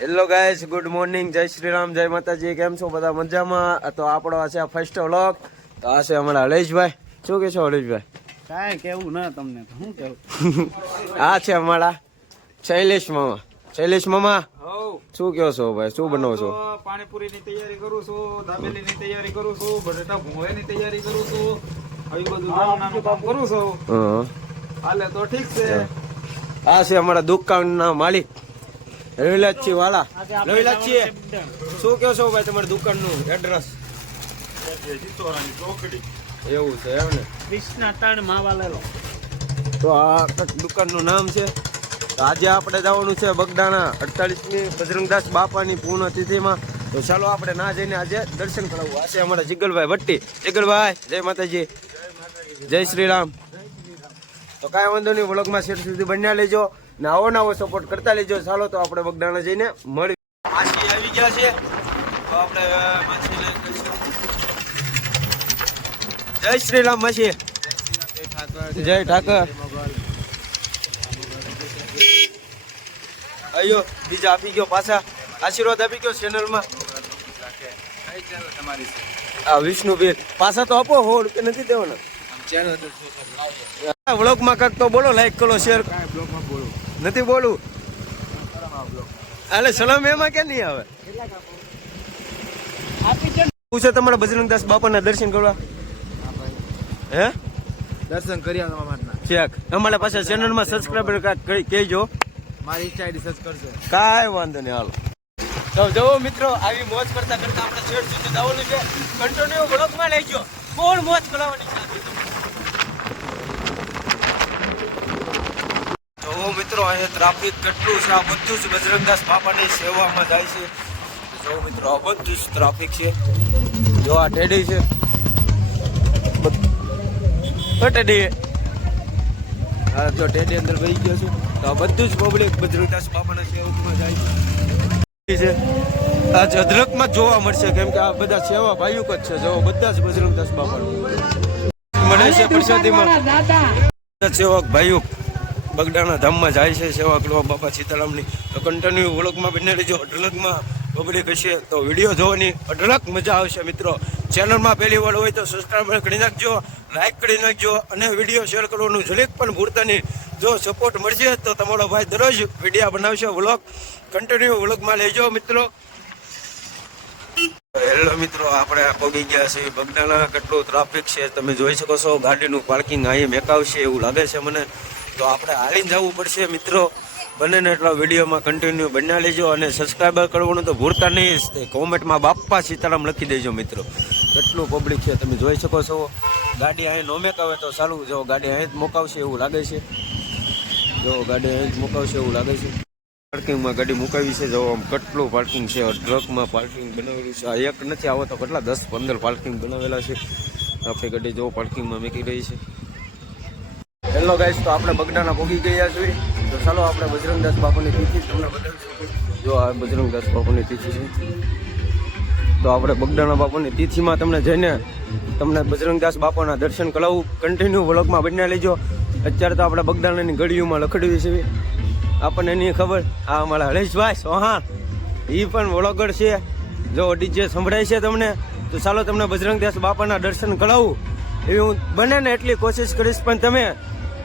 Hello guys, good morning, જય શ્રી રામ, જય માતાજી. કેમ છો બધા? મજામાં? તો આપણો આ છે ફર્સ્ટ વ્લોગ. તો આ છે અમારા હરેશભાઈ. શું કે છો હરેશભાઈ? કાંઈ કેવું ના તમને તો શું કેવું. આ છે અમારા શૈલેષ મામા. શૈલેષ મામા શું કહો છો ભાઈ? શું બનાવો છો? પાણીપુરી ની તૈયારી કરું છું, દાબેલી ની તૈયારી કરું છું, બટેટા ભૂંગળા ની તૈયારી કરું છું. આવી બધું નાનું કામ કરું છું. હાલે તો ઠીક છે. આ છે અમારા દુકાનના માલિક રવિલાલજી વાળા. રવિલાલજી શું કહો છો ભાઈ તમારી દુકાનનું એડ્રેસ? એવું છે એમ ને? કૃષ્ણા તાણ માવા લેલો. તો આ દુકાનનું નામ છે. તો આજે આપણે જવાનું છે બગદાણા 48મી બજરંગદાસ બાપાની પૂર્ણ તિથિમાં. તો ચાલો આપણે ના જઈને આજે દર્શન કરાવવું. આ છે અમારા જીગલભાઈ ભટ્ટી. જીગલભાઈ જય માતાજી, જય શ્રી રામ. તો કાંઈ વાંધો નહીં, વ્લોગમાં શેર સુધી બન્યા લેજો ને આવો નવો સપોર્ટ કરતા લેજો. ચાલો તો આપણે બગદાણા જઈને મળી. માછી આવી ગયા છે તો આપણે માછીને જય શ્રી રામ. માછી જય ઠાકર. અયો બીજા આપી ગયો, પાછા આશીર્વાદ આપી ગયો ચેનલમાં. આ વિષ્ણુબેન પાછા તો આપો, 100 રૂપિયા નથી દેવાના. વ્લોગમાં કાંક તો બોલો, લાઈક કરો, શેર. નથી બોલવું એટલે સલામ એમાં કે નહીં આવે. પૂછે તમારા બજરંગદાસ બાપાના દર્શન કરવા? હે દર્શન કર્યા ચેક અમારા પાછા ચેનલમાં સબસ્ક્રાઈબર કહેજો. મારી ઇન્સ્ટા આઈડી સર્ચ કરજો. કાંઈ વાંધો નહીં, હાલો. તો જુઓ મિત્રો, આવી મોજ કરતા કરતા આપણે શેર સુધી જવાનું છે. કન્ટિન્યુ વ્લોગમાં લેજો, કોણ મોજ કરાવવાની છે. જુઓ મિત્રો, અહીંયા ટ્રાફિક કેટલું છે. આ બધું જ બજરંગદાસ બાપાની સેવામાં જાય છે. જુઓ મિત્રો, આ બધું જ ટ્રાફિક છે. જો આ ટેડી છે, ટેડી. હા, જો ટેડી અંદર વહી ગયો છે. તો આ બધું જ પબ્લિક બજરંગદાસ બાપાના સેવકમાં જાય છે. આ અદરકમાં જોવા મળશે, કેમ કે આ બધા સેવા ભાઈઓ જ છે. જો બધા જ બજરંગદાસ બાપાનું મળે છે પ્રસાદીમાં. સેવક ભાઈઓ બગદાણા ધામમાં જાય છે સેવા કરવા બાપા સીતારામની. તો કન્ટિન્યુ વ્લોગમાં બને રહેજો. અઢળકમાં પબ્લિક હશે તો વિડીયો જોવાની અઢળક મજા આવશે. મિત્રો ચેનલમાં પહેલી વાર હોય તો સબસ્ક્રાઈબર કરી નાખજો, લાઈક કરી નાખજો અને વિડીયો શેર કરવાનું જરીક પણ ભૂલતા નહીં. જો સપોર્ટ મળશે તો તમારો ભાઈ દરરોજ વિડીયો બનાવશે, વ્લોગ કન્ટિન્યુ વ્લોગમાં લેજો મિત્રો. હેલો મિત્રો, આપણે પહોંચી ગયા છીએ બગદાણા. કેટલું ટ્રાફિક છે તમે જોઈ શકો છો. ગાડીનું પાર્કિંગ અહીં મેકાવશે એવું લાગે છે મને. તો આપણે હાલીને જવું પડશે મિત્રો. બને ને એટલા વિડીયોમાં કન્ટિન્યુ બન્યા લેજો અને સબસ્ક્રાઈબર કરવાનું તો ભૂલતા નહીં. કોમેન્ટમાં બાપા સીતારામ લખી દેજો મિત્રો. કેટલું પબ્લિક છે તમે જોઈ શકો છો. ગાડી અહીં નો મેકાવે તો સારું. જો ગાડી અહીં જ મુકાવશે એવું લાગે છે. જો ગાડી અહીં જ મુકાવશે એવું લાગે છે. પાર્કિંગમાં ગાડી મુકાવી છે. જો આમ કેટલું પાર્કિંગ છે. ટ્રકમાં પાર્કિંગ બનાવેલું છે. આ એક નથી, આવો તો કેટલા 10-15 પાર્કિંગ બનાવેલા છે. આપણી ગાડી જો પાર્કિંગમાં મૂકી રહી છે. હેલો ગાઈસ, તો આપણે બગદાણા પહોંચી ગયા છીએ. તો ચાલો આપણે બજરંગદાસ બાપાની તિથિ તમને બતાવીશું. જો આ બજરંગદાસ બાપાની તિથિ છે. તો આપણે બગદાણા બાપાની તિથિમાં તમને જઈને તમને બજરંગદાસ બાપાના દર્શન કરાવું. કન્ટિન્યુ વ્લોગમાં બન્યા લેજો. અત્યારે તો આપણે બગદાણાની ગળીઓમાં લખડવી છે, આપણને એની ખબર. આ અમારા હરેશભાઈ સોહાણ, એ પણ વ્લોગર છે. જો ડીજે સંભળાય છે તમને. તો ચાલો તમને બજરંગદાસ બાપાના દર્શન કરાવું. એવી હું બને ને એટલી કોશિશ કરીશ. પણ તમે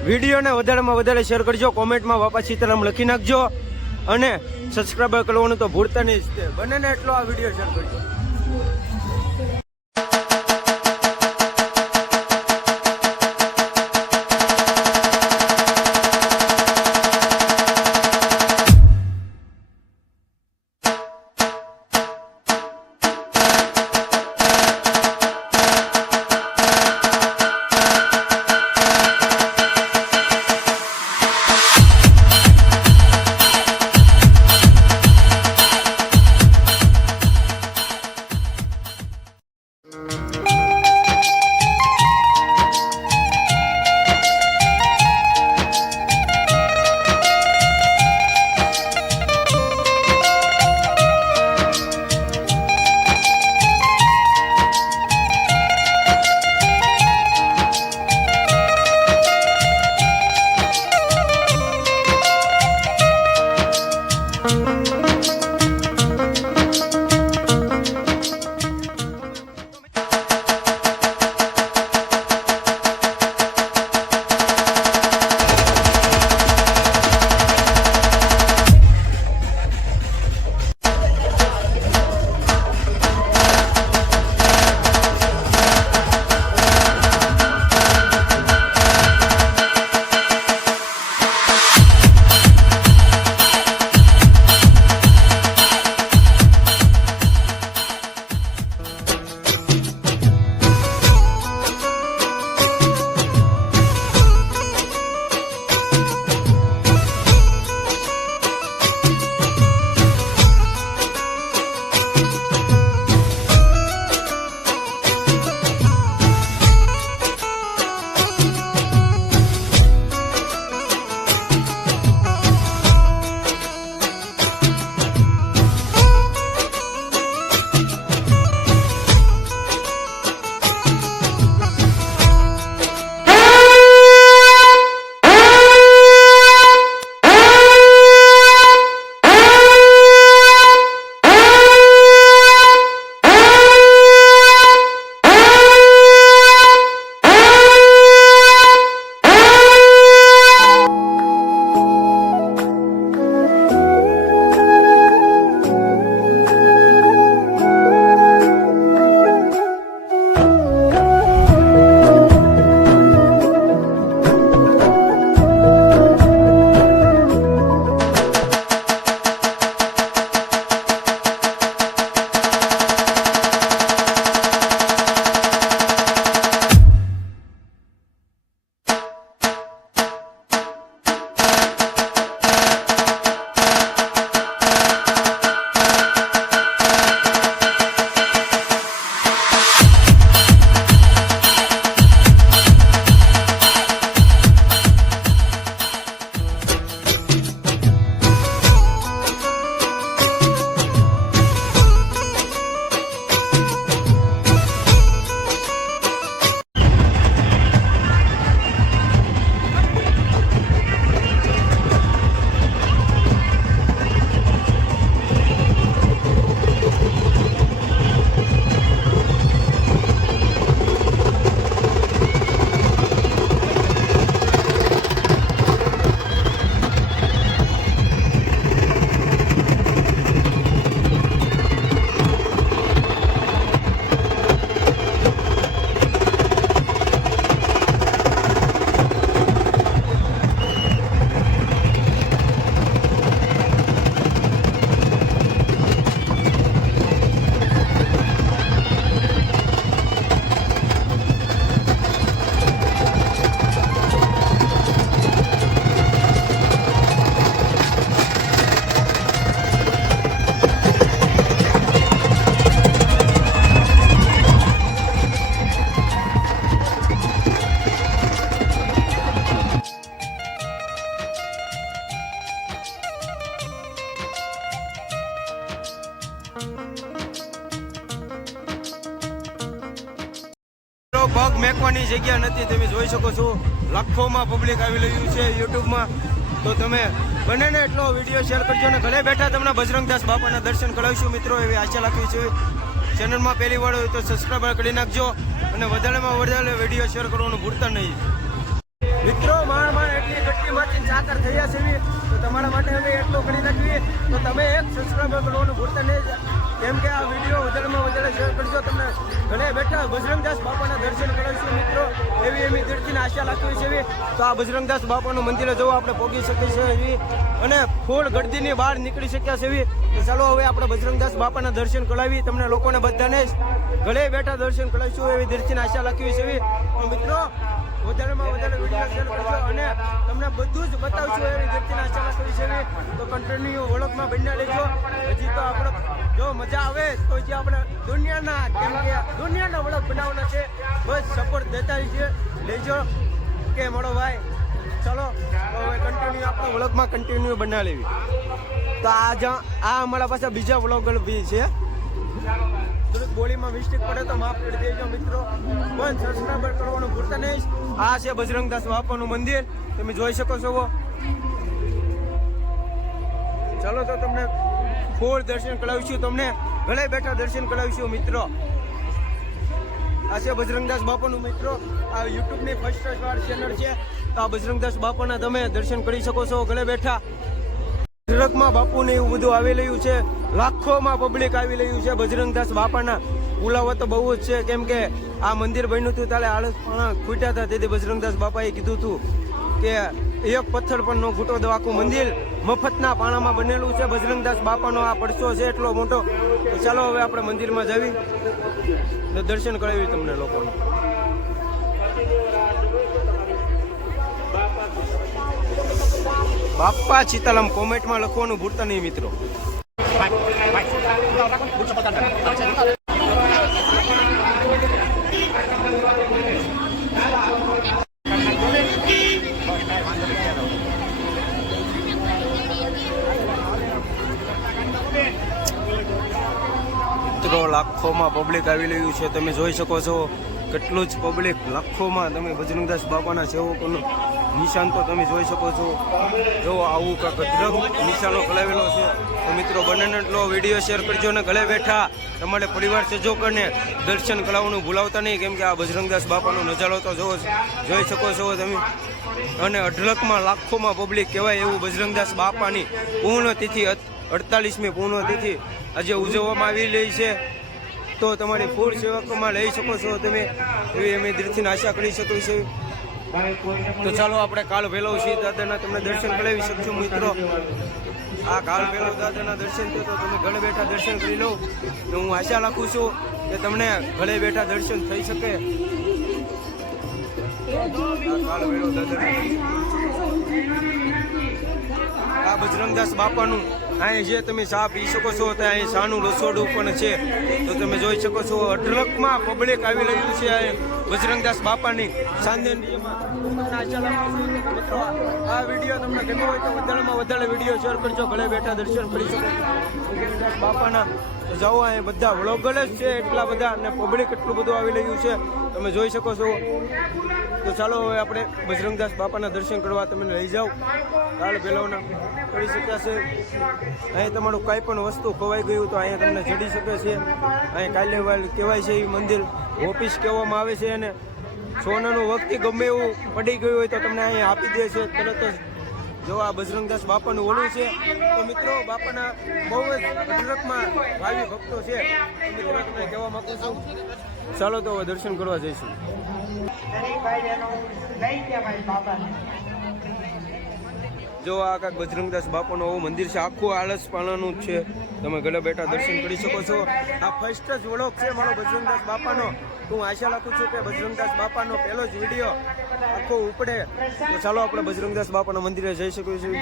વિડીયોને વધારેમાં વધારે શેર કરજો, કોમેન્ટમાં બાપા સીતારામ લખી નાખજો અને સબસ્ક્રાઈબર કરવાનું તો ભૂલતા નહીં. બને ને એટલો આ વિડીયો શેર કરજો. પગ મેકવાની જગ્યા નથી. તમે જોઈ શકો છો લાખોમાં પબ્લિક આવી રહ્યું છે યુટ્યુબમાં. તો તમે બંનેને એટલો વિડીયો શેર કરજો અને ઘરે બેઠા તમને બજરંગદાસ બાપાના દર્શન કરાવીશું મિત્રો, એવી આશા રાખવી છે. ચેનલમાં પહેલી વાર હોય તો સબસ્ક્રાઈબ કરી નાખજો અને વધારેમાં વધારે વિડીયો શેર કરવાનું ભૂલતા નહીં મિત્રો. માણ એટલી ગટ્ટીમાંથી ચાકર થયા છે તો તમારા માટે અમે એટલું કરી નાખીએ તો તમે એક સબસ્ક્રાઈબર કરવાનું ભૂલતા નહીં, કેમ કે આ વિડીયો વધારેમાં વધારે શેર કરજો. તમને ઘરે બેઠા બજરંગદાસ બાપાના દર્શન કરાવીશું મિત્રો, એવી એવી દિલથી આશા રાખવી છે. તો આ બજરંગદાસ બાપાનું મંદિરે જવું આપણે પહોંચી શકીએ છીએ એવી, અને ફૂલ ગળદીની બહાર નીકળી શક્યા છે એવી. તો ચાલો હવે આપણે બજરંગદાસ બાપાના દર્શન કરાવી તમને લોકોને બધાને ઘરે બેઠા દર્શન કરાવીશું એવી દિલથી આશા રાખવી છે એવી. તો મિત્રો વધારેમાં વધારે વિડીયો શેર કરજો અને તમને બધું જ બતાવશું એવી દિલથી આશા રાખવી છે એવી. તો કન્ટિન્યુ વળકમાં બન્યા લેજો. હજી તો આપણે જો મજા આવે તો જે આપણે દુનિયાના કેમ કે દુનિયાના વળક બનાવવાના છે, બસ સપોર્ટ દેતા રહીએ લેજો કે મળો ભાઈ. ચલો હવે કન્ટિન્યુ આપણે વ્લોગમાં કન્ટિન્યુ બનાવી લેવી. તો આ અમારા પાસે બીજા વ્લોગર બી છે, થોડીક બોલીમાં મિસ્ટેક પડે તો માફ કરી દેજો મિત્રો. પણ સબસ્ક્રાઈબર કરવાનું ભૂલતા નહીં. આ છે બજરંગદાસ બાપાનું મંદિર, તમે જોઈ શકો છો. ચાલો તો તમને ફૂલ દર્શન કરાવીશું, તમને ઘરે બેઠા દર્શન કરાવીશું મિત્રો. આ છે બજરંગદાસ બાપાનું મિત્રો, આ યુટ્યુબની ફર્સ્ટ વાર ચેનલ છે. તો આ બજરંગદાસ બાપાના તમે દર્શન કરી શકો છો ઘરે બેઠા. ગુજરાતમાં બાપુને એવું બધું આવી રહ્યું છે, લાખોમાં પબ્લિક આવી રહ્યું છે બજરંગદાસ બાપાના. પુલાવો તો બહુ જ છે, કેમ કે આ મંદિર બન્યું હતું ત્યારે આળસ પણ ખૂટ્યા હતા. તેથી બજરંગદાસ બાપાએ કીધું હતું કે એક પથ્થર પણ નો ઘૂંટો દો. આખું મંદિર મફતના પાણામાં બનેલું છે. બજરંગદાસ બાપાનો આ પડછો છે એટલો મોટો. તો ચાલો હવે આપણે મંદિરમાં જવી ને દર્શન કરાવી તમને લોકોને. બાપા સીતારામ કોમેન્ટમાં લખવાનું ભૂલતા નહીં મિત્રો. મિત્રો લાખોમાં પબ્લિક આવી રહ્યું છે, તમે જોઈ શકો છો. કેટલું જ પબ્લિક લાખોમાં. તમે બજરંગદાસ બાપાના સેવકોનું નિશાન તો તમે જોઈ શકો છો. જો આવું કાંક અદ્ભુત નિશાનો કરાવેલો છે. તો મિત્રો બંનેને એટલો વિડીયો શેર કરજો અને ઘરે બેઠા તમારે પરિવાર સજોકરને દર્શન કરાવવાનું ભૂલાવતા નહીં, કેમ કે આ બજરંગદાસ બાપાનો નજારો તો જોઈ શકો છો તમે. અને અઢળકમાં લાખોમાં પબ્લિક કહેવાય એવું બજરંગદાસ બાપાની પૂર્ણતિથિ 48મી પૂર્ણતિથિ આજે ઉજવવામાં આવી રહી છે. તો તમારી ફૂલ સેવકોમાં લઈ શકો છો તમે, એવી અમે દિલથી આશા કરી શકો છો. તો ચાલો આપણે કાલ ભૈરવ સિંહ દાદાના તમને દર્શન કરાવી શકશું મિત્રો. આ કાલ ભૈરવ દાદાના દર્શન તો તમે ઘરે બેઠા દર્શન કરી લો. તો હું આશા રાખું છું કે તમને ઘરે બેઠા દર્શન થઈ શકે. કાલ ભૈરવ દાદા આ બજરંગદાસ બાપાનું અહીં જે તમે ચા પી શકો છો, ત્યાં અહીં ચાનું રસોડું પણ છે. તો તમે જોઈ શકો છો અઢળકમાં પબ્લિક આવી રહ્યું છે અહીં બજરંગદાસ બાપાની સાંધેન્દ્રિયમાં. મિત્રો આ વિડીયો તમને ગમ્યો હોય તો વધારેમાં વધારે વિડીયો શેર કરજો, ઘરે બેઠા દર્શન કરી શકો બજરંગદાસ બાપાના. તો જાઓ અહીં બધા વ્લોગર જ છે એટલા બધા, અને પબ્લિક એટલું બધું આવી રહ્યું છે તમે જોઈ શકો છો. તો ચાલો હવે આપણે બજરંગદાસ બાપાના દર્શન કરવા તમને લઈ જાઓ. કાળ ભૈરવના કરી શક્યા છે. અહીં તમારું કાંઈ પણ વસ્તુ ખોવાઈ ગયું તો અહીંયા તમને જડી શકે છે. અહીં કાલ્યવાલ કહેવાય છે એ મંદિર, ઓફિસ કહેવામાં આવે છે. અને સોનાનું વખતે ગમે એવું પડી ગયું હોય તો તમને અહીંયા આપી દે છે તરત જ. જો આ બજરંગદાસ બાપાનું ઓલું છે. તો મિત્રો બાપાના બહુ જ અઢળકમાં ભાવિ ભક્તો છે. તો મિત્રો તમને કહેવા માંગુ છું, ચાલો તો હવે દર્શન કરવા જઈશું. જો આ કાંક બજરંગદાસ બાપાનું આવું મંદિર છે, આખું આળસ પાણાનું જ છે. તમે ઘરે બેઠા દર્શન કરી શકો છો. આ ફર્સ્ટ જ વ્લોગ છે મારો બજરંગદાસ બાપાનો. હું આશા રાખું છું કે બજરંગદાસ બાપાનો પહેલો જ વિડીયો આખો ઉપડે. તો ચાલો આપણે બજરંગદાસ બાપાના મંદિરે જઈ શકીએ છીએ.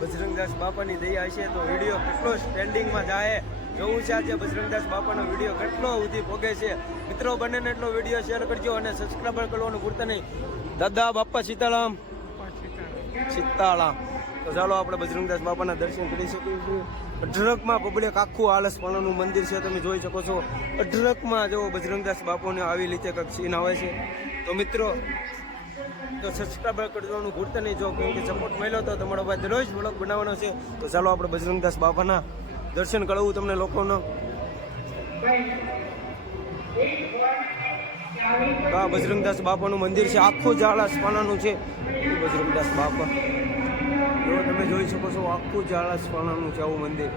બજરંગદાસ બાપાની દયા હશે તો વિડીયો કેટલો ટ્રેન્ડિંગમાં જાય જોવું છે. આજે બજરંગદાસ બાપાનો વિડીયો કેટલો સુધી ભોગે છે મિત્રો. બંનેને એટલો વિડીયો શેર કરજો અને સબસ્ક્રાઈબર કરવાનું ભૂલતા નહીં. દાદા બાપા સીતારામ સીતારામ. તો ચાલો આપણે બજરંગદાસ બાપાના દર્શન કરી શકીએ છીએ. અઢળકમાં પબ્લિક આખું આળસપાણાનું મંદિર છે, તમે જોઈ શકો છો. અઢળકમાં જો બજરંગદાસ બાપુને આવી રીતે કંઈક સીન આવે છે. તો મિત્રો તો સબસ્ક્રાઈબ કરવાનું ભૂલતા નહીં. જો કેમ કે સપોર્ટ મળ્યો તો તમારો ભાઈ દરરોજ બ્લોગ બનાવવાનો છે. તો ચાલો આપણે બજરંગદાસ બાપાના દર્શન કરાવું તમને લોકોનો. તો આ બજરંગદાસ બાપાનું મંદિર છે, આખું જ આળસપાણાનું છે. બજરંગદાસ બાપા જો તમે જોઈ શકો છો, આખું જ આળસપાણાનું છે આવું મંદિર.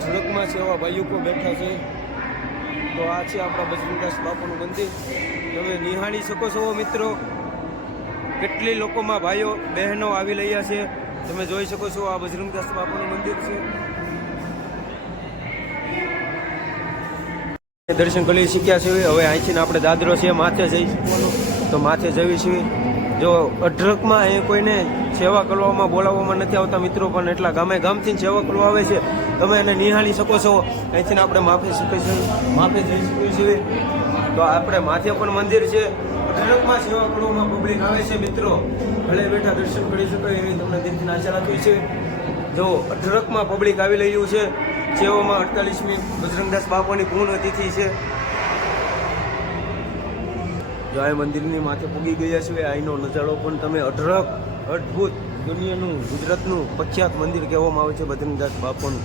ઝડકમાં છે એવા ભાઈઓ પણ બેઠા છે. તો આ છે આપણા બજરંગદાસ બાપાનું મંદિર, તમે નિહાળી શકો છો મિત્રો. કેટલી લોકોમાં ભાઈઓ બહેનો આવી રહ્યા છે, તમે જોઈ શકો છો. આ બજરંગદાસ બાપાનું મંદિર છે. દર્શન કરી શીખ્યા છે. હવે અહીંથી આપણે દાદરો છે માથે જઈ શકવાનું, તો માથે જવી છીએ. જો અઢળકમાં અહીં કોઈને સેવા કરવામાં બોલાવવામાં નથી આવતા મિત્રો, પણ એટલા ગામે ગામથી સેવા કરવા આવે છે. તમે એને નિહાળી શકો છો. અહીંથી આપણે માફે જઈ શકીએ છીએ. તો આપણે માથે પણ મંદિર છે. અઢળકમાં સેવા કરવામાં પબ્લિક આવે છે મિત્રો. ભલે બેઠા દર્શન કરી શકાય એવી તમને દિલથી આશા રાખવી છે. જો અઢળકમાં પબ્લિક આવી રહ્યું છે. સેવામાં 48મી બજરંગદાસ બાપાની પૂર્ણ તિથિ છે. જો આ મંદિરની માથે પૂગી ગયા છે. અહીંનો નજારો પણ તમે અદ્ભુત દુનિયાનું ગુજરાતનું પ્રખ્યાત મંદિર કહેવામાં આવે છે બજરંગદાસ બાપાનું,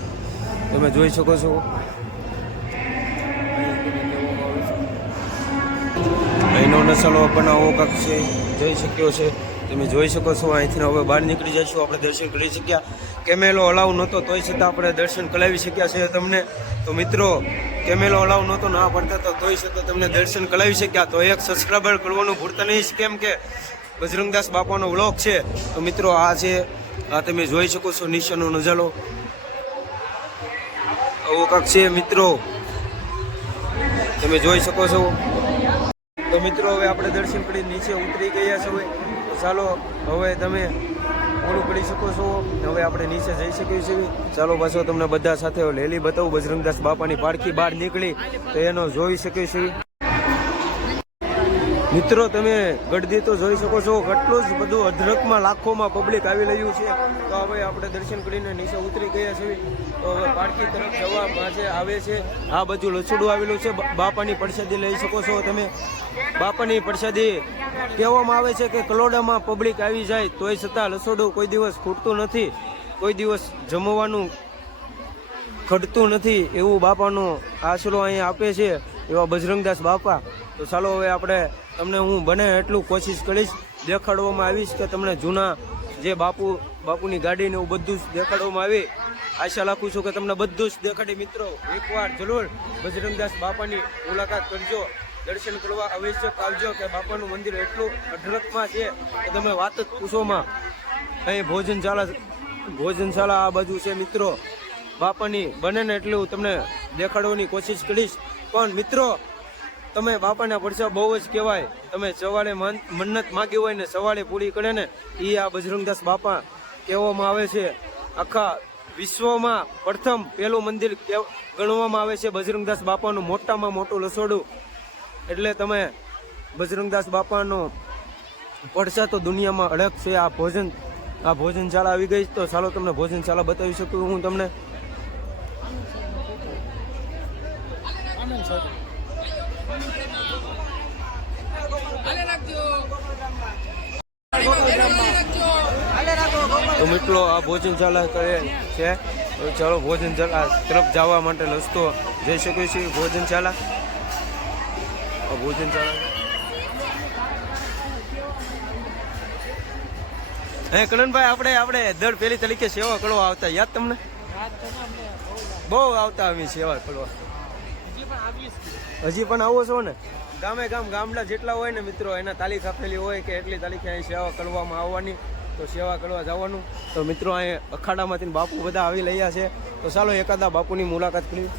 તમે જોઈ શકો છો. અહીંનો નજારો પણ આવો કાંક છે, જઈ શક્યો છે. તમે જોઈ શકો છો. અહીંથી હવે બહાર નીકળી જઈશું. આપણે દર્શન કરી શક્યા. કેમેલો અલાવ નહોતો તોય છતાં આપણે દર્શન કરાવી શક્યા છે તમને. તો મિત્રો કેમેલો અલાવ નહોતો ના પડતા તો તોય છતાં તમને દર્શન કરાવી શક્યા. તો એક સબસ્ક્રાઈબર કરવાનું ભૂલતા નહીં, કેમ કે બજરંગદાસ બાપાનો વ્લોગ છે. તો મિત્રો આ છે, આ તમે જોઈ શકો છો નીચેનો નજારો આવો કાંક છે મિત્રો, તમે જોઈ શકો છો. તો મિત્રો હવે આપણે દર્શન કરી નીચે ઉતરી ગયા છે. તો ચાલો હવે તમે ઓલું કરી શકો છો. હવે આપણે નીચે જઈ શકીએ છીએ. ચાલો પાછો તમને બધા સાથે લેલી બતાવું. બજરંગદાસ બાપાની પાળખી બહાર નીકળી તો એનો જોઈ શકીએ છીએ મિત્રો. તમે ગળદી તો જોઈ શકો છો. કેટલું જ બધું અઢળકમાં લાખોમાં પબ્લિક આવી રહ્યું છે. તો હવે આપણે દર્શન કરીને નીચે ઉતરી ગયા છીએ. તો હવે પાળખી તરફ જવા પાસે આવે છે. આ બધું લસુડું આવેલું છે. બાપાની પ્રસાદી લઈ શકો છો તમે. બાપાની પ્રસાદી કહેવામાં આવે છે કે કલોડામાં પબ્લિક આવી જાય તોય છતાં લસોડું કોઈ દિવસ ખૂટતું નથી, કોઈ દિવસ જમવાનું ઘટતું નથી, એવું બાપાનો આશરો અહીંયા આપે છે એવા બજરંગદાસ બાપા. તો ચાલો હવે આપણે તમને હું બને એટલું કોશિશ કરીશ, દેખાડવામાં આવીશ કે તમને જૂના જે બાપુની ગાડીને એવું બધું જ દેખાડવામાં આવે. આશા રાખું છું કે તમને બધું જ દેખાડી. મિત્રો એકવાર જરૂર બજરંગદાસ બાપાની મુલાકાત કરજો, દર્શન કરવા અવશ્ય આવજો. કે બાપાનું મંદિર એટલું અઢળકમાં છે કે તમે વાત જ પૂછોમાં. અહીં ભોજનશાળા આ બાજુ છે મિત્રો. બાપાની બને ને એટલું તમને દેખાડવાની કોશિશ કરીશ. પણ મિત્રો તમે બાપાના પડછા બહુ જ કહેવાય. તમે સવારે મન્નત માગી હોય ને સવારે પૂરી કરે ને એ આ બજરંગદાસ બાપા કહેવામાં આવે છે. આખા વિશ્વમાં પ્રથમ પહેલું મંદિર ગણવામાં આવે છે બજરંગદાસ બાપાનું, મોટામાં મોટું લસોડું. એટલે તમે બજરંગદાસ બાપાનો પડછા તો દુનિયામાં અડગ છે. આ ભોજનશાળા આવી ગઈ. તો ચાલો તમને ભોજનશાળા બતાવી શકું હું તમને. તો મિત્રો આ ભોજનશાળા કરે છે. તો ચાલો ભોજનશાળા તરફ જવા માટે રસ્તો જઈ શકીએ છીએ. ભોજનશાળા હે કનનભાઈ, આપણે દર પહેલી તરીકે સેવા કરવા આવતા, યાદ તમને? બહુ આવતા અમે સેવા કરવા. હજી પણ આવો છો ને? ગામડા જેટલા હોય ને મિત્રો એના તારીખ આપેલી હોય કે એટલી તારીખે અહીં સેવા કરવામાં આવવાની, તો સેવા કરવા જવાનું. તો મિત્રો અહીં અખાડામાંથી બાપુ બધા આવી રહ્યા છે. તો ચાલો એકાદા બાપુની મુલાકાત કરી.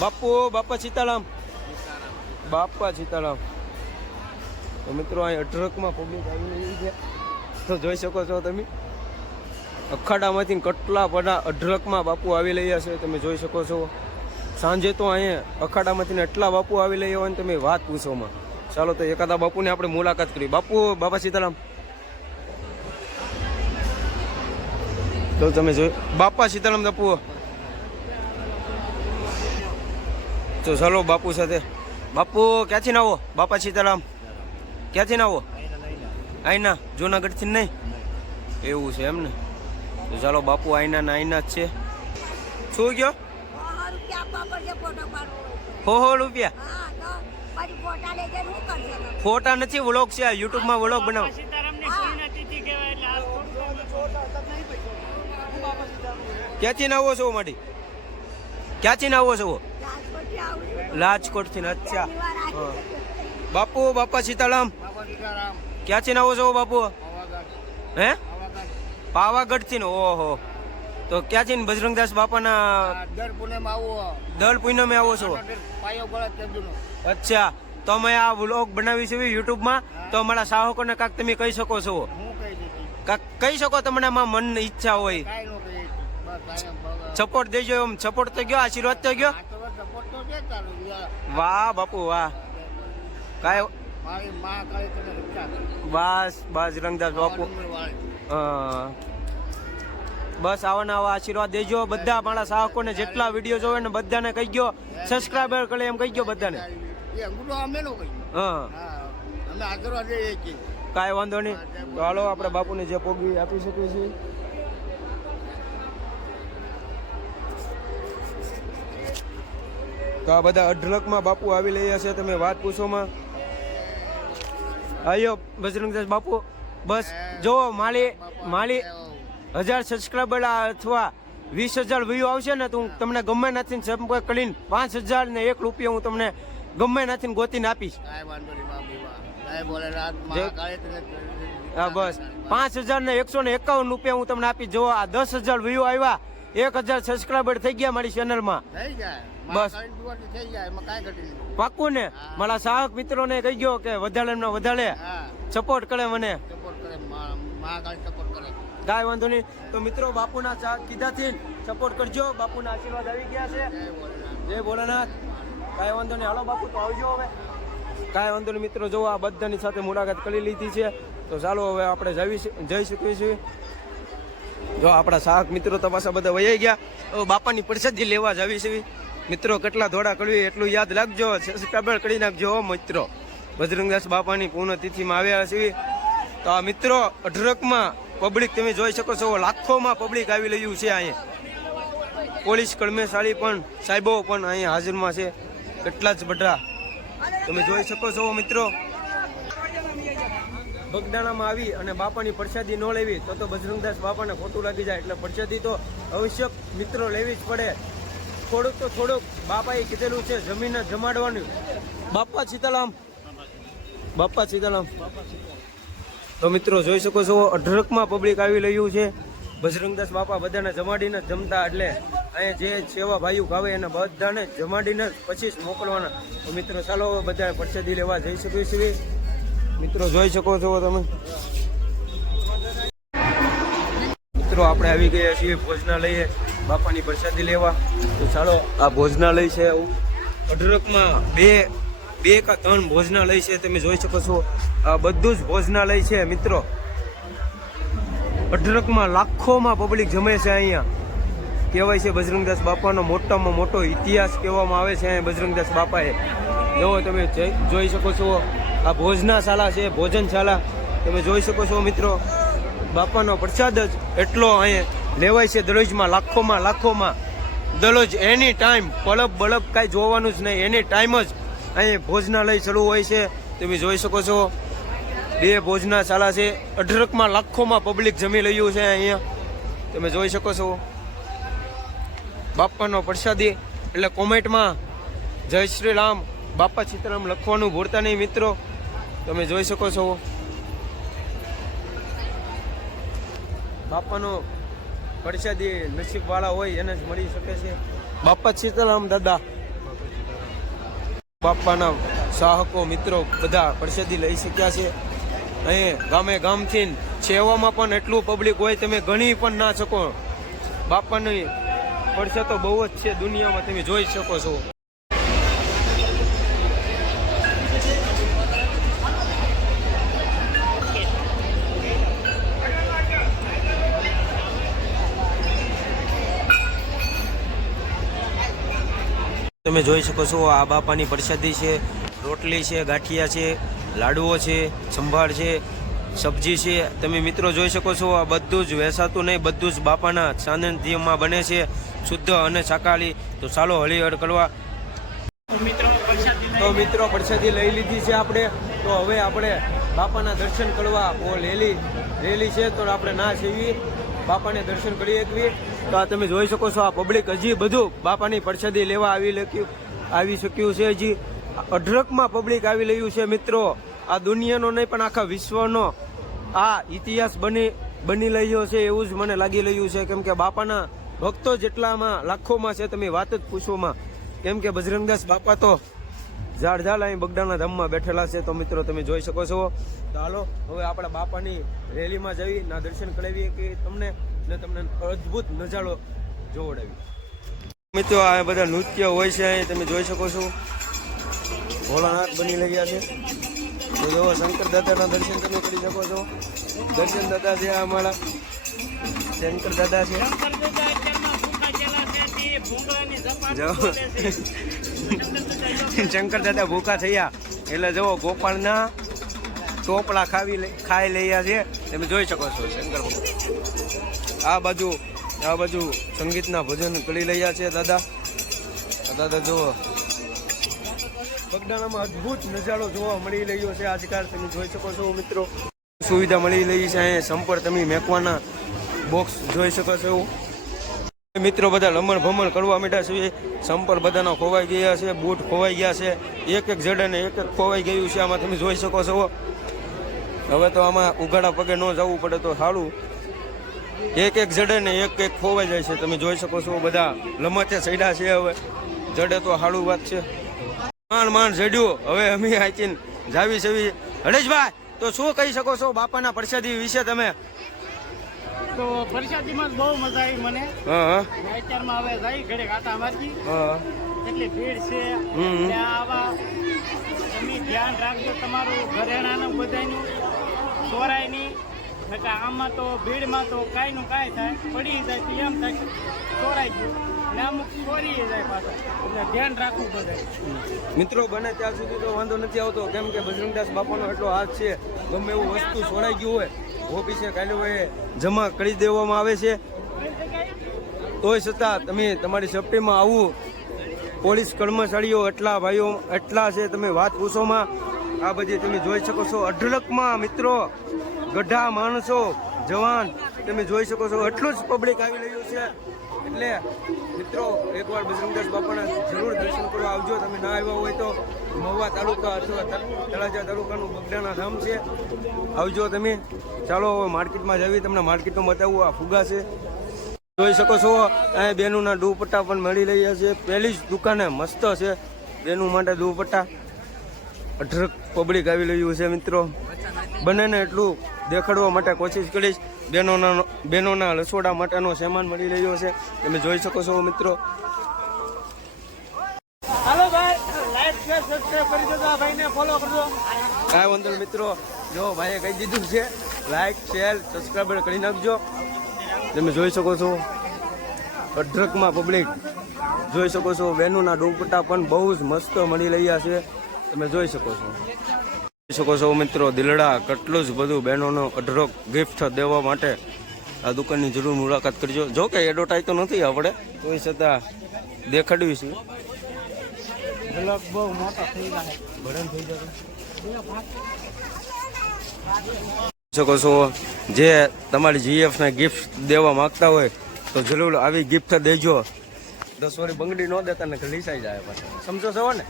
બાપા સીતારામ. તો મિત્રો અહીં અઢળકમાં પબ્લિક આવી રહી છે. તો જોઈ શકો છો તમે અખાડામાંથી કેટલા બધા અઢળકમાં બાપુ આવી રહ્યા છે, તમે જોઈ શકો છો. સાંજે તો અહીંયા અખાડામાંથી એટલા બાપુ આવી રહ્યા હોય ને તમે વાત પૂછોમાં. ચાલો તો એકાદા બાપુને આપણે મુલાકાત કરી. બાપુ, બાપા સીતારામ. તો તમે જોયું બાપા સીતારામ બાપુ. તો ચાલો બાપુ સાથે. બાપુ ક્યાંથી ના આવો? બાપા સીતારામ ક્યાંથી ના આવો? આઈના જુનાગઢથી નહીં? એવું છે એમ ને. તો ચાલો બાપુ આઈના ના આઈના જ છે. શું ગયો? 100 રૂપિયા? ફોટા નથી, વ્લોગ છે. યુટ્યુબમાં વ્લોગ બનાવો. ક્યાંથી ના આવો છો માડી? ક્યાંથી ના આવો છો? રાજકોટથી. અચ્છા. બાપુ, બાપા સીતારામ ક્યાંથી ના આવો છો બાપુ? હે? પાવાગઢથી ને? ઓહો. તો ક્યાંથી ને બજરંગદાસ બાપાના દર પૂનમે આવો છો? અચ્છા. તો અમે આ વ્લોગ બનાવી છે યુટ્યુબમાં, તો અમારા ચાહકોને કાંક તમે કહી શકો છો? કાંક કહી શકો તમને આમાં મન ઈચ્છા હોય? સપોર્ટ દેજો. એમ સપોર્ટ તો ગયો, આશીર્વાદ તો ગયો. વાહ બાપુ વાહ. કાંઈ બસ બજરંગદાસ બાપુ. બસ આવા આવા આશીર્વાદ દેજો બધા મારા ચાહકોને. જેટલા વિડીયો જોવે ને બધાને કહી ગયો સબસ્ક્રાઈબર કરે એમ કહી ગયો બધાને. હા, કાંઈ વાંધો નહીં. તો હાલો આપણે બાપુને જે પોગવી આપી શકીએ છીએ. તો આ બધા અઢળકમાં બાપુ આવી રહ્યા છે. તમે વાત પૂછોમાં આયો બજરંગદાસ બાપુ. બસ જો માલી 1000 સબસ્ક્રાઈબર અથવા 20,000 વ્યૂ આવશે ને તો હું તમને ગમે નથી સંપર્ક કરીને 5,001 રૂપિયા હું તમને ગમે નથી ગોતીને આપીશ. હા બસ 5,151 રૂપિયા હું તમને આપીશ. જો આ 10,000 વ્યૂ આવ્યા, 1,000 સબસ્ક્રાઈબર થઈ ગયા મારી ચેનલમાં. બસ પાક્કું ને. મારા ચાહક મિત્રોને કહી ગયો કે વધારે ને વધારે સપોર્ટ કરે મને. કાંઈ વાંધો નહીં. તો મિત્રો બાપુના ચાહક કીધાથી સપોર્ટ કરજો. બાપુના આશીર્વાદ આવી ગયા છે. જય ભોળાનાથ. કાંઈ વાંધો નહીં. હાલો બાપુ તો આવજો હવે. કાંઈ વાંધો નહીં મિત્રો. જો આ બધાની સાથે મુલાકાત કરી લીધી છે. તો ચાલો હવે આપણે જઈ શકીએ છીએ. જો આપણા ચાહક મિત્રો તપાસા બધા વહી ગયા. બાપાની પ્રસાદી લેવા જ આવી છે મિત્રો. કેટલા ધોળા કરવી એટલું યાદ રાખજો. સબસ્ક્રાઈબર કરી નાખજો મિત્રો. બજરંગદાસ બાપાની પૂર્ણતિથિમાં આવ્યા છે. તો આ મિત્રો અઢળકમાં પબ્લિક તમે જોઈ શકો છો. લાખોમાં પબ્લિક આવી રહ્યું છે. અહીંયા પોલીસ કર્મચારી પણ સાહેબો પણ અહીંયા હાજરમાં છે. કેટલા જ બધા તમે જોઈ શકો છો મિત્રો. બગદાણામાં આવી અને બાપાની પ્રસાદી ન લેવી તો બજરંગદાસ બાપાને ખોટું લાગી જાય. એટલે પ્રસાદી તો અવશ્ય મિત્રો લેવી જ પડે. થોડુંક તો થોડુંક બાપાએ કીધેલું છે જમીન જમાડવાનું. બાપા સીતારામ. બાપા સીતારામ. તો મિત્રો જોઈ શકો છો અઢળકમાં પબ્લિક આવી રહ્યું છે. બજરંગદાસ બાપા બધાને જમાડીને જમતા. એટલે અહીંયા જે સેવા ભાઈઓ ખાવે એને બધાને જમાડીને પછી જ મોકલવાના. તો મિત્રો ચાલો બધા પ્રસાદી લેવા જઈ શકીએ છીએ. મિત્રો જોઈ શકો છો તમે. મિત્રો આપણે આવી ગયા છીએ ભોજનાલયે બાપાની પ્રસાદી લેવા. તો ચાલો આ ભોજનાલય છે. અઢળકમાં બે કા 3 ભોજનાલય છે. તમે જોઈ શકો છો આ બધું જ ભોજનાલય છે મિત્રો. અઢળકમાં લાખોમાં પબ્લિક જમે છે અહીંયા. કહેવાય છે બજરંગદાસ બાપાનો મોટામાં મોટો ઇતિહાસ કહેવામાં આવે છે અહીંયા બજરંગદાસ બાપાએ. જો તમે જોઈ શકો છો આ ભોજનાશાળા છે, ભોજનશાળા. તમે જોઈ શકો છો મિત્રો. બાપાનો પ્રસાદ જ એટલો અહીંયા લેવાય છે દરરોજમાં લાખોમાં. દરરોજ એની ટાઈમ પળબ બળબ કાંઈ જોવાનું જ નહીં. એની ટાઈમ જ અહીંયા ભોજનાલય શરૂ હોય છે. તમે જોઈ શકો છો 2 ભોજનાશાળા છે. અઢળકમાં લાખોમાં પબ્લિક જમી રહ્યું છે અહીંયા. તમે જોઈ શકો છો બાપાનો પ્રસાદી. એટલે કોમેન્ટમાં જય શ્રી રામ, બાપા સીતારામ લખવાનું ભૂલતા નહીં મિત્રો. તમે જોઈ શકો છો બાપાનો પ્રસાદી નસીબવાળા હોય એને જ મળી શકે છે. બાપા સીતારામ દાદા. બાપાના ચાહકો મિત્રો બધા પ્રસાદી લઈ શક્યા છે. અહીં ગામે ગામથી સેવામાં પણ એટલું પબ્લિક હોય તમે ગણી પણ ના શકો. બાપાની પ્રસાદ તો બહુ જ છે દુનિયામાં. તમે જોઈ શકો છો તમે જોઈ શકો છો આ બાપાની પ્રસાદી છે, રોટલી છે, ગાંઠિયા છે, લાડુઓ છે, સંભાળ છે, સબ્જી છે. તમે મિત્રો જોઈ શકો છો આ બધું જ વેચાતું નહીં, બધું જ બાપાના સાનિધ્યમાં બને છે, શુદ્ધ અને શાકાહારી. તો ચાલો હળીહળ કરવા. તો મિત્રો પ્રસાદી લઈ લીધી છે આપણે. તો હવે આપણે બાપાના દર્શન કરવા રેલી છે, તો આપણે ના સેવી બાપાને દર્શન કરી શકીએ. તો આ તમે જોઈ શકો છો આ પબ્લિક હજી બધું બાપાની પ્રસાદી લેવા આવી શક્યું છે. હજી અઢળકમાં પબ્લિક આવી રહ્યું છે મિત્રો. આ દુનિયાનો નહીં પણ આખા વિશ્વનો આ ઇતિહાસ બની રહ્યો છે એવું જ મને લાગી રહ્યું છે. કેમ કે બાપાના ભક્તો જેટલામાં લાખોમાં છે, તમે વાત જ પૂછોમાં. કેમ કે બજરંગદાસ બાપા તો ઝાડ અહીં બગડાના ધામમાં બેઠેલા છે. તો મિત્રો તમે જોઈ શકો છો. તો હાલો હવે આપણે બાપાની રેલીમાં જઈ ના દર્શન કરાવીએ કે તમને અદ્ભુત નજારો જોવડાવી. મિત્રો આ બધા નૃત્ય હોય છે અહીં તમે જોઈ શકો છો. ભોળાનાથ બની રહ્યા છે. તો જો શંકર દાદાના દર્શન તમે કરી શકો છો. દર્શન દાદા છે અમારા શંકર દાદા છે. શંકર દાદા ભૂખા થયા એટલે જુઓ ગોપાળના ટોપલા ખાઈ લયા છે. તમે જોઈ શકો છો શંકર આ બાજુ સંગીતના ભજન કરી રહ્યા છે દાદા જુઓ બગડાણામાં અદ્ભુત નજારો જોવા મળી રહ્યો છે આજકાલ. તમે જોઈ શકો છો મિત્રો સુવિધા મળી રહી છે. અહીંયા સંપર્ક તમે મેકવાના બોક્સ જોઈ શકો છો. મિત્રો બધા લમણ ભમણ કરવા માંડ્યા છે. સંપર્ક બધાના ખોવાઈ ગયા છે, બૂટ ખોવાઈ ગયા છે, એક જડે ને એક ખોવાઈ ગયું છે. આમાં તમે જોઈ શકો છો. હવે તો આમાં ઉઘાડા પગે ન જવું પડે તો સારું. એક જડે ને એક ખોવાઈ જાય છે. તમે જોઈ શકો છો બધા લમતે સડ્યા છે. હવે જડે તો સારું વાત છે. માંડ જડ્યું. હવે અમે આચીને જાવી સેવી. હરેશભાઈ તો શું કહી શકો છો બાપાના પ્રસાદી વિશે તમે? તો પ્રસાદીમાં બહુ મજા આવી મને. અત્યારમાં હવે જાય ઘડે કાંટા મારજી એટલી ભીડ છે. આવા તમે ધ્યાન રાખજો તમારું ઘરેણાનું બધાનું ચોરાયની. આમાં તો ભીડમાં તો કાંઈનું કાંઈ થાય, પડી જાય તો એમ થાય ચોરાઈ ગયું ને અમુક ચોરી જાય પાછા. એટલે ધ્યાન રાખવું બધા મિત્રો. બને ત્યાં સુધી તો વાંધો નથી આવતો. કેમ કે બજરંગદાસ બાપાનો એટલો હાથ છે. ગમે એવું વસ્તુ ચોરાઈ ગયું હોય ઓફિસે કાલે હોય જમા કરી દેવામાં આવે છે. તોય છતાં તમે તમારી સેફટીમાં આવું પોલીસ કર્મચારીઓ એટલા છે. તમે વાત પૂછોમાં આ બધી તમે જોઈ શકો છો. અઢળકમાં મિત્રો ગઢા માણસો જવાન તમે જોઈ શકો છો. એટલું જ પબ્લિક આવી રહ્યું છે. એટલે મિત્રો એકવાર બજરંગદાસ બાપાના જરૂર દર્શન કરવા આવજો. તમે ના આવ્યા હોય તો મહુવા તાલુકા અથવા તળાજા તાલુકાનું બગડાના ધામ છે. આવજો તમે. ચાલો માર્કેટમાં જવી, તમને માર્કેટમાં બતાવું. આ ફુગા છે જોઈ શકો છો. અહીંયા બેનુના દુપટ્ટા પણ મળી રહ્યા છે. પહેલી જ દુકાને મસ્ત છે બેનું માટે દુપટ્ટા. અઢળક પબ્લિક આવી રહ્યું છે મિત્રો. બંનેને એટલું દેખાડવા માટે કોશિશ કરીશ. બહેનોના રસોડા માટેનો સામાન મળી રહ્યો છે. તમે જોઈ શકો છો મિત્રો. હાલો ભાઈ, લાઈક શેર સબસ્ક્રાઇબ કરી દેજો. આ ભાઈને ફોલો કરજો. કાંઈ વાંધો મિત્રો. જો ભાઈએ કહી દીધું છે લાઈક શેર સબસ્ક્રાઈબર કરી નાખજો. તમે જોઈ શકો છો અઢળકમાં પબ્લિક જોઈ શકો છો. બહેનોના દુપટ્ટા પણ બહુ જ મસ્ત મળી રહ્યા છે. તમે જોઈ શકો છો મિત્રો. દિલડા કેટલું જ બધું બહેનોનો અઢળક ગિફ્ટ દેવા માટે આ દુકાનની જરૂર મુલાકાત કરજો. જો કે એડવર્ટાઈઝ તો નથી આપણે, તોય છતાં દેખાડવી છે. બહુ મોટા થઈ ગયા ભરણ થઈ શકો છો. જે તમારી જીએફને ગિફ્ટ દેવા માંગતા હોય તો જરૂર આવી ગિફ્ટ દેજો. 10 વાળી બંગડી ન દેતા ને લીસાઈ જાય પાછા. સમજો છો ને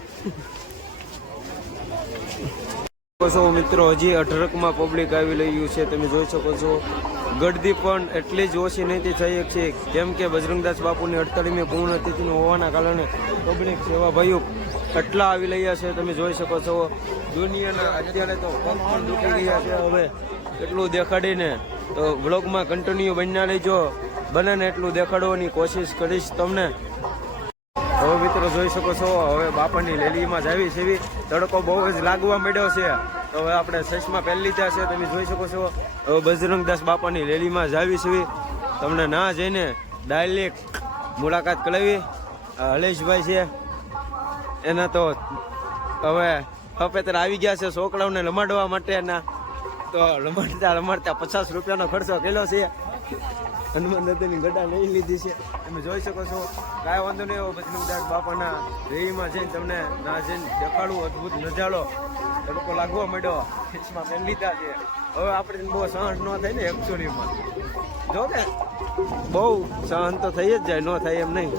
મિત્રો. હજી અઢળકમાં પબ્લિક આવી રહ્યું છે. તમે જોઈ શકો છો. ગળદી પણ એટલી જ ઓછી નથી થઈ છે. કેમ કે બજરંગદાસ બાપુની 48મી પૂર્ણ તિથિ હોવાના કારણે પબ્લિક સેવાભાઈઓ એટલા આવી રહ્યા છે. તમે જોઈ શકો છો. દુનિયાના અત્યારે તો પગ પણ દુખી ગયા છે. હવે એટલું દેખાડીને તો બ્લોગમાં કન્ટિન્યુ બન્યા રહેજો. બને ને એટલું દેખાડવાની કોશિશ કરીશ તમને. હવે મિત્રો જોઈ શકો છો. હવે બાપાની લેલીમાં જ આવી છે. તડકો બહુ જ લાગવા માંડ્યો છે. તો હવે આપણે ચશ્મા પહેરી લીધા છે. તમે જોઈ શકો છો. હવે બજરંગદાસ બાપાની લેલીમાં જ આવી છે. તમને ના જઈને ડાયરેક્ટ મુલાકાત કરાવી. હલેશભાઈ છે એના તો હવે હપેતર આવી ગયા છે છોકરાઓને રમાડવા માટેના. તો રમાડતા 50 રૂપિયાનો ખર્ચો કર્યો છે. હનુમાન દાદાની ગડા લઈ લીધી છે, તમે જોઈ શકો છો. કાંઈ વાંધો નહીં, એવો બજરંગદાસ બાપાના રેહીમાં જઈને તમને ના જઈને દેખાડું અદભુત નજારો. તડકો લાગવા માંડ્યો, ખીચમાં પહેરી લીધા છે. હવે આપણે બહુ સહન ન થાય ને એકચ્યુઅલીમાં. જો કે બહુ સહન તો થઈ જ જાય, ન થાય એમ નહીં.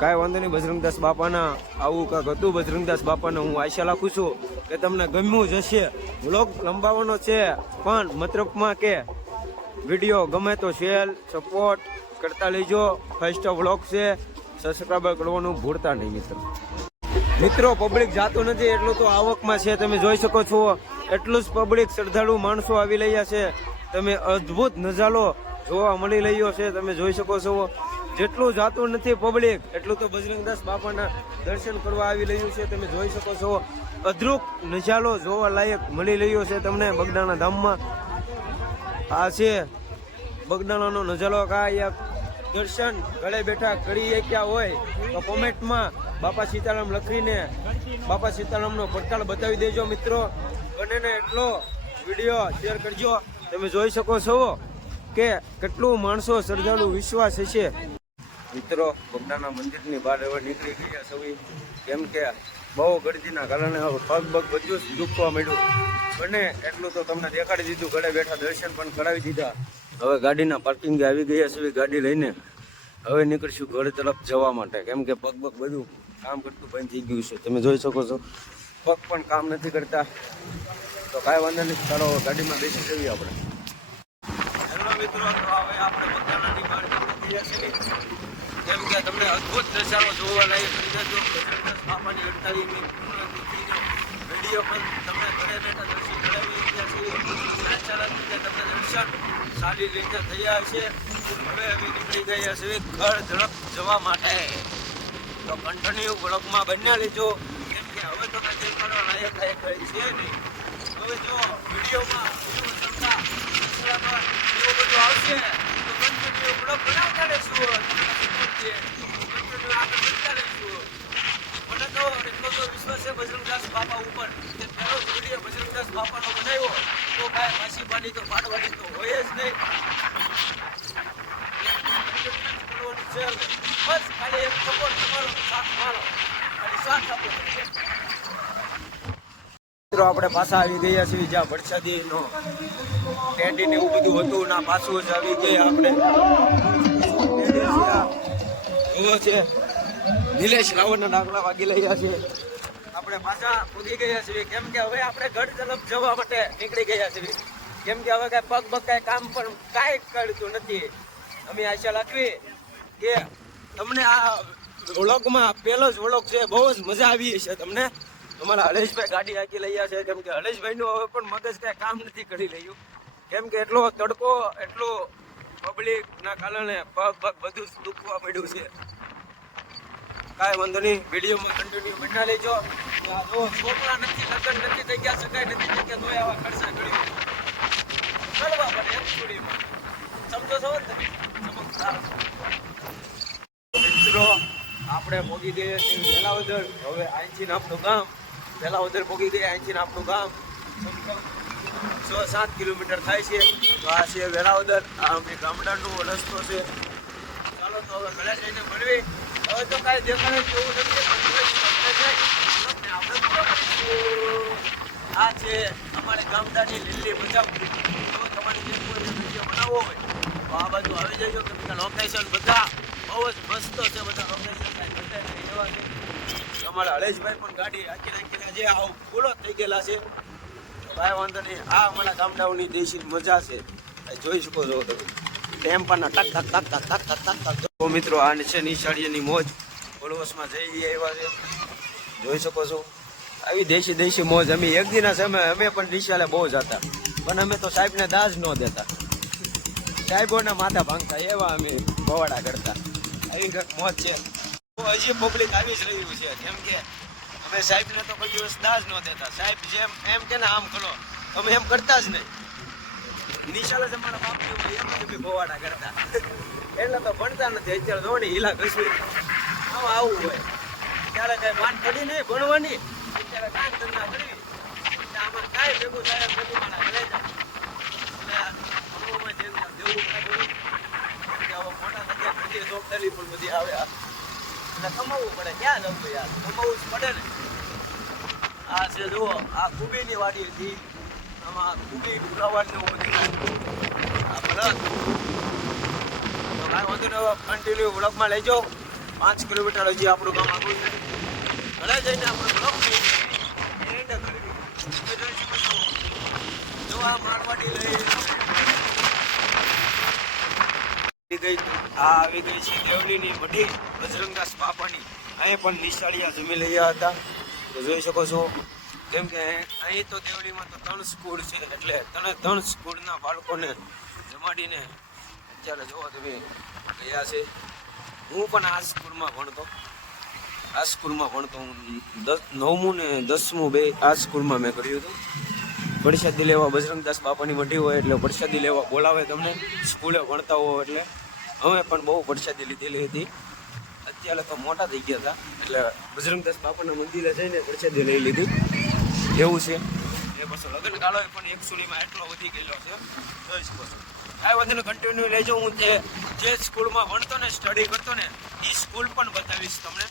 કાંઈ વાંધો નહીં, બજરંગદાસ બાપાના આવું કાંક હતું. બજરંગદાસ બાપાને હું આશા રાખું છું કે તમને ગમ્યું જ હશે. વ્લોગ લંબાવવાનો છે પણ મતલબમાં કે વિડીયો ગમે તો શેર સપોર્ટ કરતા લેજો. ફર્સ્ટ વ્લોગ છે, સબસ્ક્રાઈબર કરવાનું ભૂલતા નહીં મિત્રો. પબ્લિક જાતું નથી એટલું તો આવકમાં છે, તમે જોઈ શકો છો. એટલું જ પબ્લિક શ્રદ્ધાળુ માણસો આવી રહ્યા છે. તમે અદ્ભુત નજારો જોવા મળી રહ્યો છે, તમે જોઈ શકો છો. જેટલું જાતું નથી પબ્લિક એટલું તો બજરંગદાસ બાપાના દર્શન કરવા આવી રહ્યું છે, તમે જોઈ શકો છો. અદ્ભુત નજારો જોવા લાયક મળી રહ્યો છે તમને બગદાણા ધામમાં. આ છે બગદાણાનો નજારો. કાંઈ દર્શન ઘરે બેઠા કરી ક્યાં હોય તો કોમેન્ટમાં બાપા સીતારામ લખીને બાપા સીતારામનો પડકાર બતાવી દેજો મિત્રો. બંનેને એટલો વિડીયો શેર કરજો. તમે જોઈ શકો છો કે કેટલું માણસો શ્રદ્ધાળુ વિશ્વાસ હશે મિત્રો. બગદાણા મંદિરની બહાર હવે નીકળી ગયા સવી, કેમ કે બહુ ગળદીના કારણે પગ બધું જ દુખવા માંડ્યું. અને એટલું તો તમને દેખાડી દીધું, ઘરે બેઠા દર્શન પણ કરાવી દીધા. હવે ગાડીના પાર્કિંગે આવી ગયા છે, ગાડી લઈને હવે નીકળશું ઘર તરફ જવા માટે. કેમ કે પગ બધું કામ કરતું બંધ થઈ ગયું છે, તમે જોઈ શકો છો. પગ પણ કામ નથી કરતા. તો કાંઈ વાંધો નથી, ચાલો ગાડીમાં બેસી જઈએ આપણે. હેલો મિત્રો, તો હવે આપણે બગદાણાની બહાર નીકળી ગયા છીએ. કેમ કે તમને અદ્ભુત નજારો જોવા લાયક બાપાની 48મી વિડીયો પણ તમને ઘરે બેઠા દર્શન કરાવી રહ્યા છીએ. તમને દર્શન સારી રીતે થયા છે. હવે અમે નીકળી ગયા છીએ ઘર તરફ જવા માટે. તો કન્ટિન્યુ બ્લોગમાં બન્યા લેજો, કેમ કે હવે તો કઈ દેખાડવા લાયક છે નહીં. હવે જો વિડીયોમાં એવું બધું આવશે તો કન્ટિન્યુ બ્લોગ બનાવતા રહેશું. મને તો એટલો તો વિશ્વાસ છે બજરંગદાસ બાપા ઉપર કે પહેલો જ વિડીયો બજરંગદાસ બાપાનો બનાવ્યો તો કાંઈ માસી પાણી તો પાડવાની તો હોય જ નહીં. બસ ખાલી એક સપોર્ટ તમારો સાથ મારો, ખાલી સાથ આપો. મિત્રો આપણે પાછા આવી ગયા છીએ જ્યાં વરસાદીનો કેન્ટીન એવું બધું હતું ના, પાછું જ આવી ગયા આપણે. એવો છે નિલેશ રાવણના ડાકલા વાગી રહ્યા છે. આપણે પાછા પૂગી ગયા છીએ, કેમ કે હવે આપણે ઘર તરફ જવા માટે નીકળી ગયા છીએ. કેમ કે હવે કાંઈ પગ કાંઈ કામ પણ કાંઈ કરતું નથી. અમે આશા રાખવી કે તમને આ વ્લોગમાં પહેલો જ વ્લોગ છે, બહુ જ મજા આવી છે તમને. અમારા હરેશભાઈ ગાડી હાકી લઈ છે, કેમ કે હરેશભાઈનું હવે પણ મગજ કાંઈ કામ નથી કરી રહ્યું. કેમ કે એટલો તડકો, એટલું પબ્લિકના કારણે પગ બધું જ દુખવા મળ્યું છે. કાંઈ વાંધો નહીં, વિડીયોમાં કન્ટિન્યુ બના લેજો. જો છોકરા નથી, લગ્ન નથી થઈ ગયા, સગાઈ નથી થઈ ગયા, તોય આવા ખર્ચા કર્યું કરવા પડે એમ સ્ટુડિયોમાં. સમજો છો ને મિત્રો, આપણે પહોંચી ગયા છીએ વેલાવદર. હવે અહીંથી આપણું ગામ વેલાવદર પહોંચી ગયા. અહીંથી આપણું ગામ 6-7 કિલોમીટર થાય છે. તો આ છે વેલાવદર. આ અમે ગામડાનો રસ્તો છે. ચાલો તો હવે ઘરે જઈને મળવી. હવે તો કાંઈ દેખાડે જેવું નથી, પણ આપણે પૂરો કરીશું. આ છે અમારે ગામડાની લીલી મજા. જો તમારે જે કોઈ વિડીયો બનાવવો હોય તો આ બાજુ આવી જજો. કે બધા લોકેશન બધા બહુ જ મસ્ત છે. બધા લોકેશન કાંઈ બધા નહીં એવા છે. અમારા હરેશભાઈ પણ ગાડી આખી જે આવું પૂરો થઈ ગયેલા છે. કાંઈ વાંધો નહીં, આ અમારા ગામડાઓની દેશી મજા છે, જોઈ શકો છો તમે. ટેમ્પાના ટક ટક ટક ટક ટક ટક ટક. તો મિત્રો આ છે નિશાળીની મોજ. પોલવસમાં જઈએ એવા છે, જોઈ શકો છો. આવી દેશી મોજ. અમે એક દિના સમય અમે પણ નિશાળે બહુ જતા, પણ અમે તો સાહેબને દાજ ન દેતા, સાહેબોના માથા ભાંગતા એવા અમે ભવાડા કરતા. આવી કંઈક મોજ છે. તો હજી પબ્લિક આવી જ રહ્યું છે, કેમ કે અમે સાહેબને તો કોઈ દિવસ દાજ ન દેતા. સાહેબ જેમ એમ કે ને આમ કરો, અમે એમ કરતા જ નહીં. નિશાળે જ અમારા બાપની હોય એમ જ અમે ભવાડા કરતા. એટલે તો ભણતા નથી. અત્યારે જો ને હીલા ઘસવી આવું હોય. ત્યારે કઈ માન પડી નહીં ભણવાની, અત્યારે કામ ધંધા કરવી એટલે આમાં કાંઈ ભેગું થાય એમ નથી. મારા ઘરે જાય એટલે ભણવામાં જેમ દેવું કાંઈ કે હવે મોટા થયા બધી જવાબદારી પણ બધી આવે એટલે કમાવવું પડે. ક્યાં જવું યાર, કમાવવું જ પડે ને. આ છે જુઓ, આ કુબીની વાડી હતી, આમાં કુબી ફુલાવાની બધી આ બળદ. તો કાંઈ વાંધો નહીં, હવે કન્ટિન્યુ બ્લોકમાં લઈ જાઓ. 5 કિલોમીટર હજી આપણું કામ આગળ છે. ઘરે જઈને આપણે બ્લોકની એન્ડ કરવી. જો આ મારવાડી લઈ ગઈ, આ આવી ગઈ છે દેવલીની મઢી બજરંગદાસ બાપાની. અહીં પણ નિશાળિયા જમી રહ્યા હતા તો જોઈ શકો છો. કેમ કે અહીં તો દેવળીમાં તો 3 સ્કૂલ છે એટલે 3 સ્કૂલના બાળકોને જમાડીને અત્યારે જોવો તમે ગયા છે. હું પણ આ સ્કૂલમાં ભણતો હું 9મું ને 10મું બે આ સ્કૂલમાં મેં કર્યું હતું. પ્રસાદી લેવા બજરંગદાસ બાપાની મઢી હોય એટલે પ્રસાદી લેવા બોલાવે તમને, સ્કૂલે ભણતા હો એટલે. અમે પણ બહુ પ્રસાદી લીધેલી હતી. અત્યારે તો મોટા થઈ ગયા હતા એટલે બજરંગદાસ બાપાના મંદિરે જઈને પ્રસાદી લઈ લીધી એવું છે. એ પછી લગ્ન ગાળો પણ એક સુધીમાં એટલો વધી ગયેલો છે. જોઈ શકો છો. કાંઈ વાંધો નહીં, કન્ટિન્યુ લેજો. હું જે સ્કૂલમાં ભણતો ને સ્ટડી કરતો ને એ સ્કૂલ પણ બતાવીશ તમને,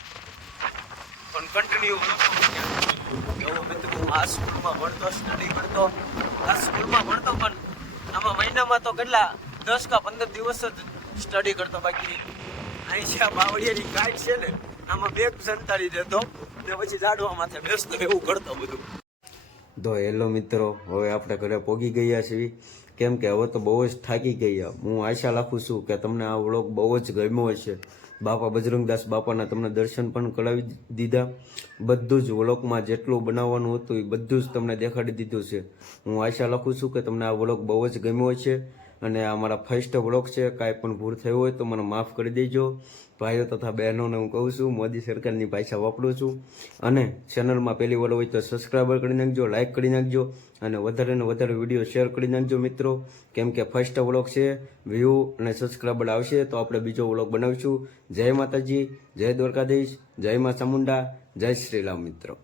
પણ કન્ટિન્યુ એવું મિત્રો. હું આ સ્કૂલમાં ભણતો, સ્ટડી કરતો, આ સ્કૂલમાં ભણતો પણ આમાં મહિનામાં તો કેટલા 10 કે 15 દિવસ જ સ્ટડી કરતો. બાકી અહીં છે આ બાવળિયાની ગાઈડ છે ને, આમાં બેગ સંતાડી દેતો ને પછી ઝાડવા માથે બેસતો એવું કરતો બધું. તો હેલો મિત્રો, હવે આપણે ઘરે પહોંચી ગયા છીએ. કેમ કે હવે તો બહુ જ થાકી ગયા. હું આશા રાખું છું કે તમને આ વ્લોગ બહુ જ ગમ્યો હશે. બાપા બજરંગદાસ બાપાના તમને દર્શન પણ કરાવી દીધા. બધું જ વ્લોગમાં જેટલું બનાવવાનું હતું એ બધું જ તમને દેખાડી દીધું છે. હું આશા રાખું છું કે તમને આ વ્લોગ બહુ જ ગમ્યો હશે. અને આ મારા ફર્સ્ટ વ્લોગ છે, કાંઈ પણ ભૂલ થઈ હોય તો મને માફ કરી દેજો. ભાઈઓ તથા બહેનોને હું કહું છું, મોદી સરકારની ભાષા વાપરું છું. અને ચેનલમાં પહેલી વાર હોય તો સબસ્ક્રાઈબર કરી નાખજો, લાઇક કરી નાખજો અને વધારે ને વધારે વિડીયો શેર કરી નાખજો મિત્રો. કેમ કે ફર્સ્ટ વ્લોગ છે, વ્યૂ અને સબસ્ક્રાઈબર આવશે તો આપણે બીજો વ્લોગ બનાવીશું. જય માતાજી, જય દ્વારકાધીશ, જય મા ચામુંડા, જય શ્રી રામ મિત્રો.